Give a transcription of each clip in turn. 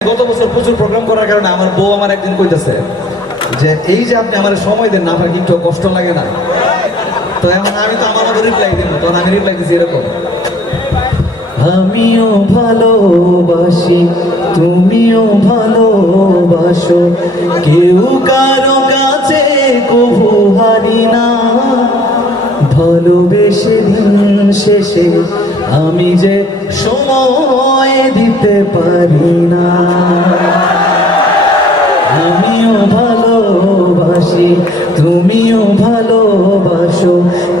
গত বছর প্রচুর প্রোগ্রাম করার কারণে আমার বউ আমার একদিন কইতেছে যে এই যে আপনি আমার সময় দেন না, আপনার কি একটু কষ্ট লাগে না? তো এখন আমি তো আমার মতো রিপ্লাই দিব, তখন আমি রিপ্লাই দিচ্ছি এরকম, আমিও ভালোবাসি তুমিও ভালোবাসো, কেউ কারো কাছে কভু হারি না, ভালোবেসে দিন শেষে আমি যে সময় দিতে পারি না। আমিও ভালোবাসি তুমিও ভালোবাসো,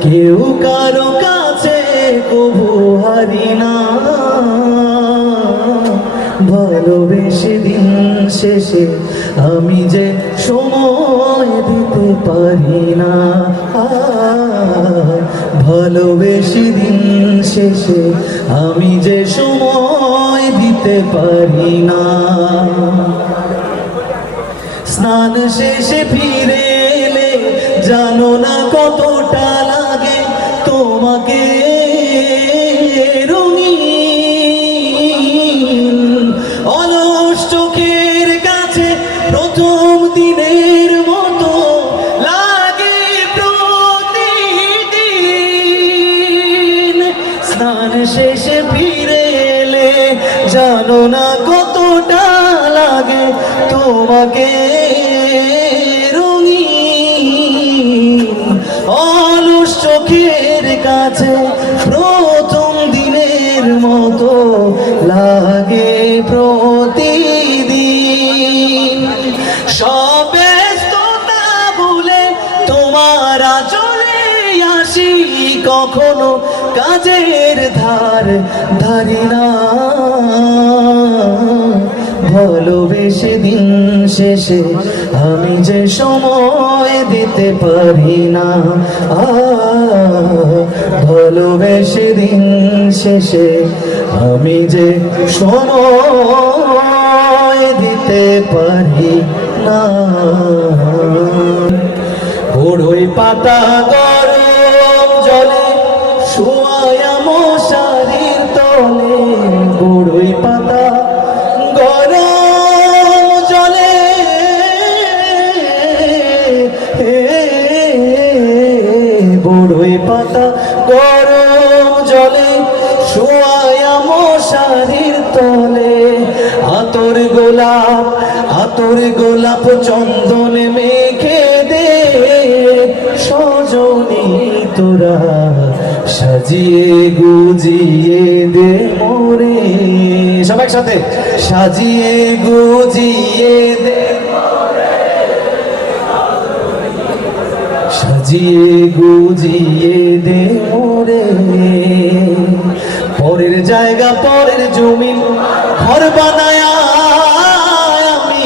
কেউ কারো কাছে কভু হারি না, ভালোবেসে দিন শেষে আমি যে সময় দিতে পারি না, ভালোবেসে দিন শেষে আমি যে সময় দিতে পারি না। স্নান শেষে ফিরে এলে জানো না কতটা লাগে তোমাকে রঙিন, অলস চোখের কাছে প্রথম দিনের মতো লাগে প্রতিদিন। স্নান শেষে ফিরে এলে জানো না কতটা লাগে তোমাকে রঙিন, অলস চোখের কাছে প্রথম দিনের মতো লাগে প্রতিদিন। সব ব্যস্ততা ভুলে তোমার চলে আসি, কখনো কাজের ধার ধারি না, ভালোবেসে দিন শেষে আমি যে সময় দিতে পারি না, ভালোবেসে দিন শেষে আমি যে সময় দিতে পারি না। বড়ই পাতা গরম জলে শোয়া মশারির তলে, বড়ই পাতা গরম জলে বড়ই পাতা গরম জলে শোয়া মশারির তলে, আতর গোলাপ চন্দন মেখে দে সজনী তোরা, সাজিয়ে গুজিয়ে দে মোরে, সবাই সাথে সাজিয়ে গুজিয়ে দে, সাজিয়ে গুজিয়ে দে মোরে, পরের জায়গা পরের জমিন ঘর বানায় আমি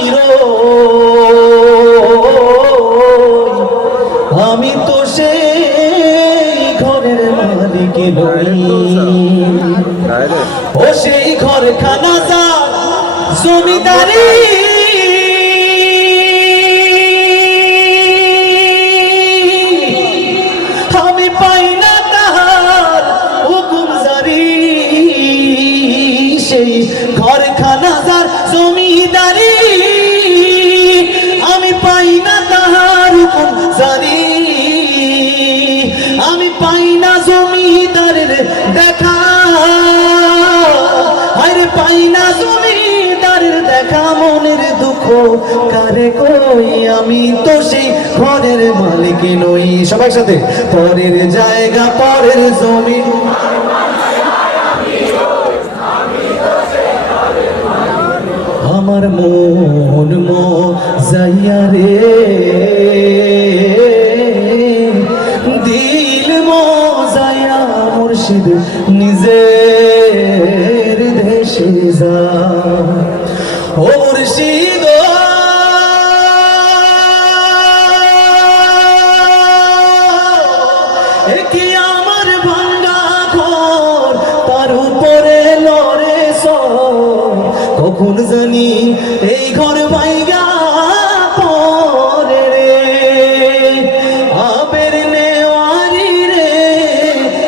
আমি তো সেই ঘরের মালিক নই, ও সেই ঘর খানা যা জমিদারি, আমি পাই না তাহার হুকুম জারি, সেই ঘর খানা যার জমিদারি, আমি পাই না তাহার হুকুম জারি, আমি পাই না জমিদারের দেখা, আরে পাই না জমিদারের দেখা, মনের দুঃখ কারে কই, আমি তো সেই ঘরের মালিক নই, সবাই সাথে পরের জায়গা পরের জমিন, আমার মন যাইয়া রে দিল যাইয়া মুর্শিদ নিজের দেশে যা, ও মুর্শিদ কি আমার ভাঙ্গা ঘর তার উপরে লড়ে সব, কখন জানি এই ঘর ভাইগা পরে রে, আবের নেওয়ারি রে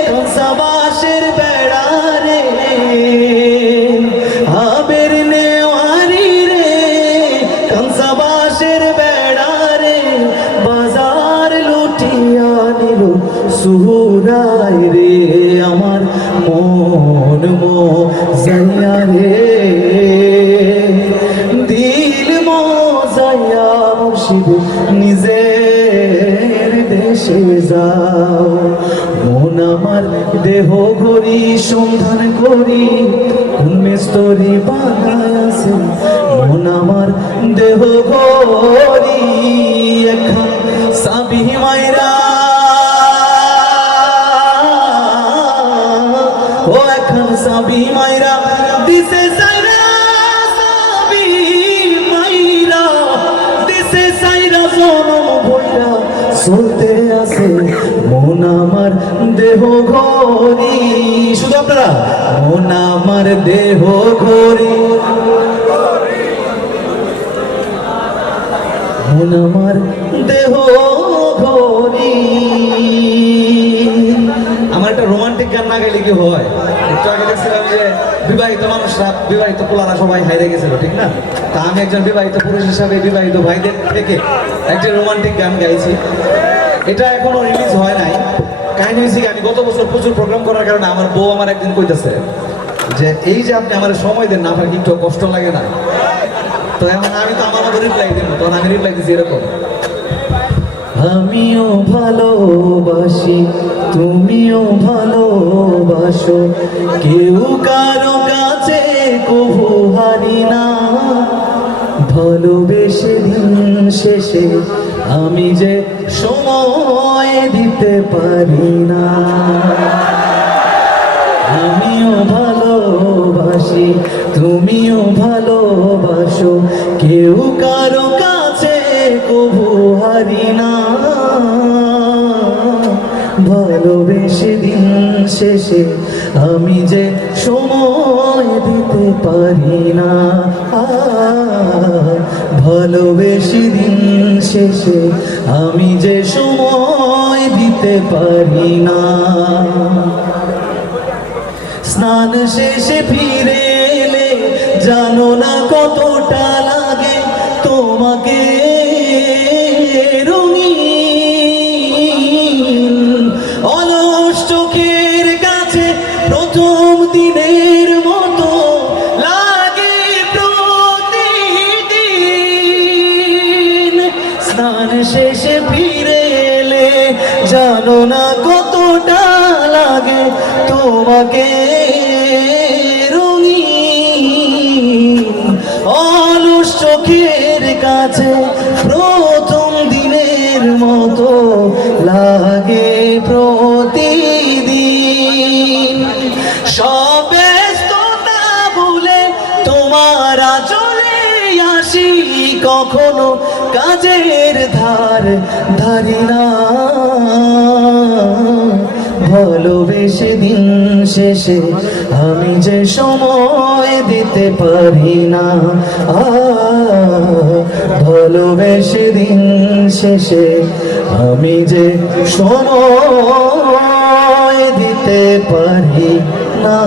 কনসাবাসের বেড়া রে, আবের নেওয়ারি নসিব নিজের দেশে যাও। মন আমার দেহ ঘড়ি সন্ধান করি কোন মিস্তরি বানাইছে। মন আমার দেহ ঘড়ি এখন সাবি মাইরা ও এখন সাবি মাইরা দিছে সাইরা সাবি মাইরা দিছে সাইরা জনম ভইরা চলতে আছে মন আমার দেহ ঘড়ি। শুধু আপনারা মন আমার দেহ ঘড়ি মন আমার দেহ ঘড়ি। আমার একটা রোমান্টিক গান না গাইলে কি হয়? একটু আগে দেখছিলাম যে বিবাহিত মানুষরা বিবাহিত পোলারা সবাই হাইরে গেছিল, ঠিক না? তা আমি একজন বিবাহিত পুরুষ হিসাবে বিবাহিত ভাইদের থেকে একটা রোমান্টিক গান গাইছি। এটা এখনো রিলিজ হয় নাই। কাহিনী হয়েছে আমি গত বছর প্রচুর প্রোগ্রাম করার কারণে আমার বউ আমার একদিন কইতেছে যে এই যে আপনি আমার সময় দেন না, আপনার কি একটু কষ্ট লাগে না? তো এখন আমি তো আমার মতো রিপ্লাই দেবো, তখন আমি রিপ্লাই দিচ্ছি এরকম, আমিও ভালোবাসি তুমিও ভালোবাসো, কেউ কারো কাছে কবু হারি না, ভালোবেসে দিন শেষে আমি যে সময় দিতে পারি না। আমিও ভালোবাসি তুমিও ভালোবাসো, কেউ কারো কাছে কবু হারি না, ভালোবেসে দিন শেষে আমি যে সময় দিতে পারি না। ভালোবেসে দিন শেষে আমি যে সময় দিতে পারি না। স্নান শেষে ফিরে এলে জানো না কতটা লাগে তোমাকে রঙিন, অলস চোখের কাছে প্রথম দিনের মতো লাগে প্রতিদিন। স্নান শেষে ফিরে এলে জানো না কতটা লাগে তোমাকে রঙিন, অলস চোখের কাছে প্রথম দিনের মতো লাগে প্রতিদিন। সব ব্যস্ততা ভুলে তোমার চলে আসি, কখনো কাজের ধার ধারি না, ভালোবেসে দিন শেষে আমি যে সময় দিতে পারি না। ভালোবেসে দিন শেষে আমি যে সময় দিতে পারি না।